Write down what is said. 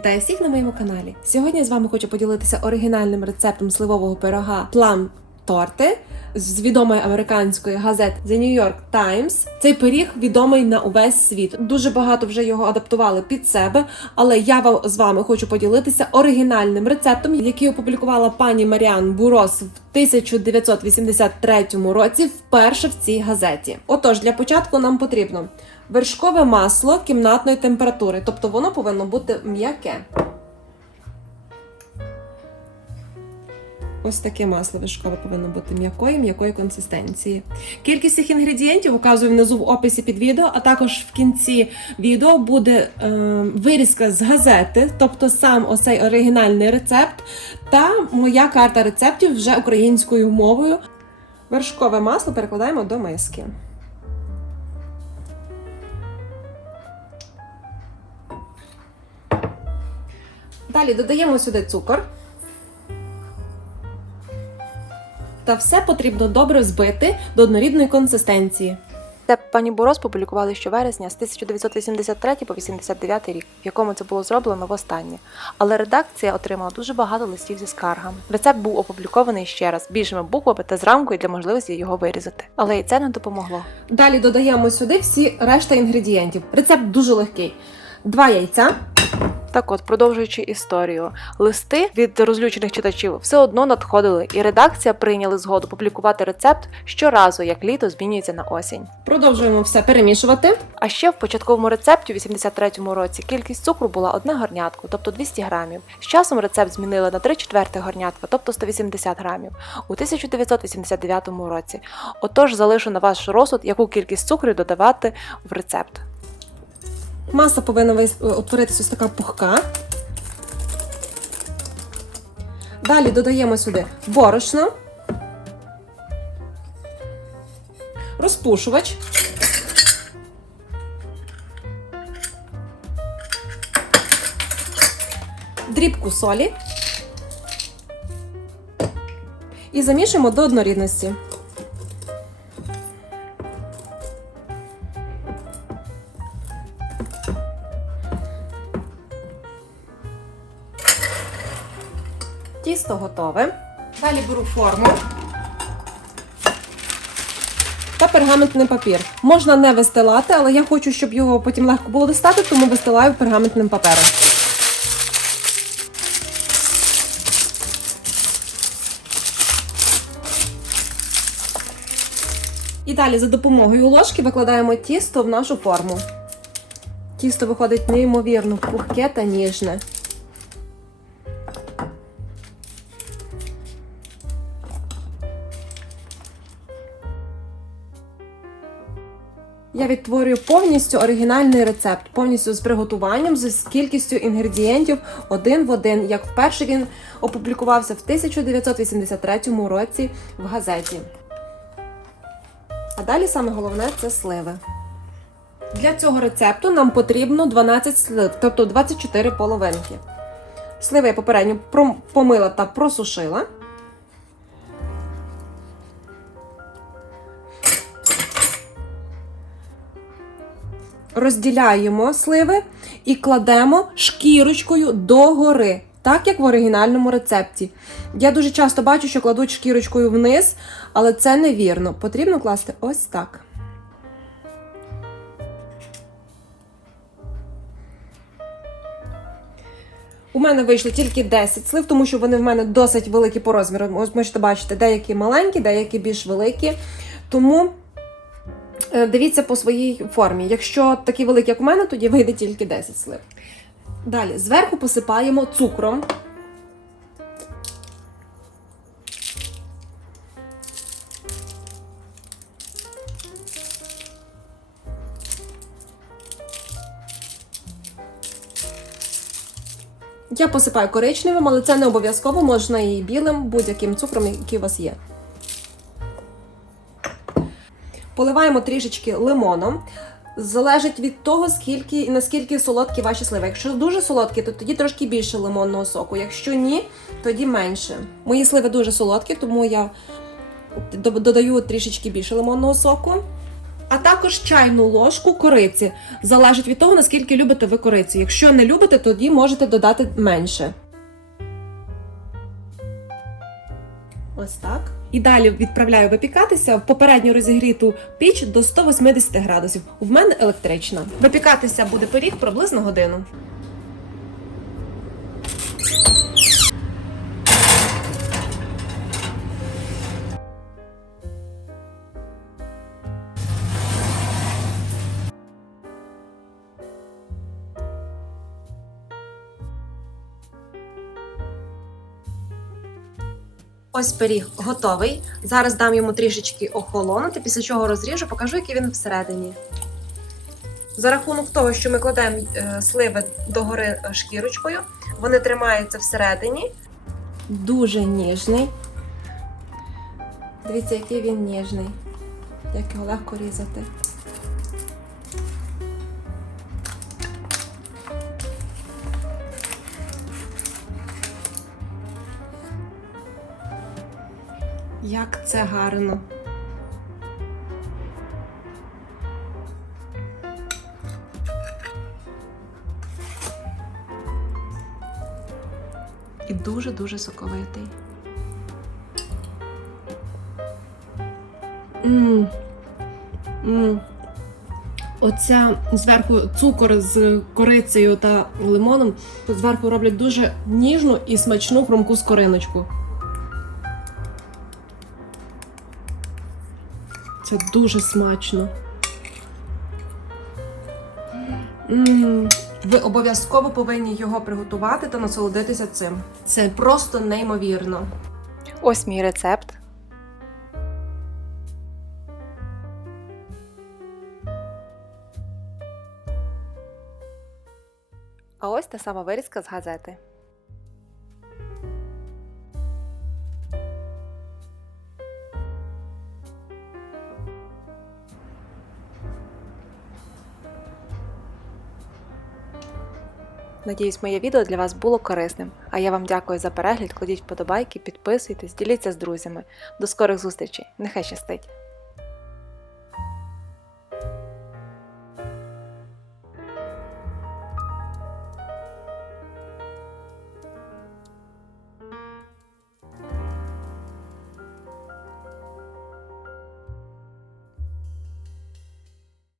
Вітаю всіх на моєму каналі. Сьогодні я з вами хочу поділитися оригінальним рецептом сливового пирога плам торти з відомої американської газети The New York Times. Цей пиріг відомий на увесь світ. Дуже багато вже його адаптували під себе, але я вам з вами хочу поділитися оригінальним рецептом, який опублікувала пані Маріан Бурос в 1983 році вперше в цій газеті. Отож, для початку нам потрібно вершкове масло кімнатної температури, тобто воно повинно бути м'яке. Ось таке масло вершкове повинно бути м'якої, м'якої консистенції. Кількість цих інгредієнтів указую внизу в описі під відео, а також в кінці відео буде е, вирізка з газети, тобто сам оцей оригінальний рецепт, та моя карта рецептів вже українською мовою. Вершкове масло перекладаємо до миски. Далі додаємо сюди цукор. Та все потрібно добре збити до однорідної консистенції. Рецепт пані Борос публікували щовересня з 1983 по 89 рік, в якому це було зроблено востаннє. Але редакція отримала дуже багато листів зі скаргами. Рецепт був опублікований ще раз більшими буквами та з рамкою для можливості його вирізати. Але і це не допомогло. Далі додаємо сюди всі решта інгредієнтів. Рецепт дуже легкий. Два яйця, Так от, продовжуючи історію, листи від розлючених читачів все одно надходили, і редакція прийняли згоду публікувати рецепт щоразу, як літо змінюється на осінь. продовжуємо все перемішувати. А ще в початковому рецепті у 83-му році кількість цукру була одне горнятко, тобто 200 грамів. З часом рецепт змінили на 3 четверти горнятка, тобто 180 грамів, у 1989 році. Отож залишу на ваш розсуд, яку кількість цукру додавати в рецепт. Маса повинна вис- утворитися ось така пухка. Далі додаємо сюди борошно, розпушувач. Дрібку солі. І замішуємо до однорідності. Тісто готове. Далі беру форму та пергаментний папір. Можна не вистилати, але я хочу, щоб його потім легко було достати, тому вистилаю пергаментним папером. І далі за допомогою ложки викладаємо тісто в нашу форму. Тісто виходить неймовірно пухке та ніжне. Я відтворюю повністю оригінальний рецепт, повністю з приготуванням, з кількістю інгредієнтів один в один, як вперше він опублікувався в 1983 році в газеті. А далі саме головне це сливи. Для цього рецепту нам потрібно 12 слив, тобто 24 половинки. Сливи я попередньо помила та просушила. Розділяємо сливи і кладемо шкірочкою догори, так як в оригінальному рецепті. Я дуже часто бачу, що кладуть шкірочкою вниз, але це невірно. Потрібно класти ось так. У мене вийшло тільки 10 слив, тому що вони в мене досить великі по розміру. Ось можете бачити, деякі маленькі, деякі більш великі. Тому Дивіться по своїй формі. Якщо такі великі, як у мене, тоді вийде тільки 10 слив. Далі, зверху посипаємо цукром. Я посипаю коричневим, але це не обов'язково, можна і білим, будь-яким цукром, який у вас є. Поливаємо трішечки лимоном. Залежить від того, скільки і наскільки солодкі ваші сливи. Якщо дуже солодкі, то тоді трошки більше лимонного соку. Якщо ні, тоді менше. Мої сливи дуже солодкі, тому я додаю трішечки більше лимонного соку. а також чайну ложку кориці. Залежить від того, наскільки любите ви корицю. Якщо не любите, тоді можете додати менше. Ось так. І далі відправляю випікатися в попередньо розігріту піч до 180 градусів. У мене електрична. Випікатися буде пиріг приблизно годину. Ось пиріг готовий. Зараз дам йому трішечки охолонути, після чого розріжу, покажу, який він всередині. За рахунок того, що ми кладемо е, сливи догори е, шкірочкою, вони тримаються всередині. Дуже ніжний. Дивіться, який він ніжний. Як його легко різати. Як це гарно. І дуже-дуже соковитий. Мм. Мм. Оця зверху цукор з корицею та лимоном. Зверху роблять дуже ніжну і смачну хрумку скориночку. Це дуже смачно. М, Ви обов'язково повинні його приготувати та насолодитися цим. Це просто неймовірно. Ось мій рецепт. А ось та сама вирізка з газети. Надіюсь, моє відео для вас було корисним. А я вам дякую за перегляд. Кладіть вподобайки, підписуйтесь, діліться з друзями. До скорих зустрічей. Нехай щастить!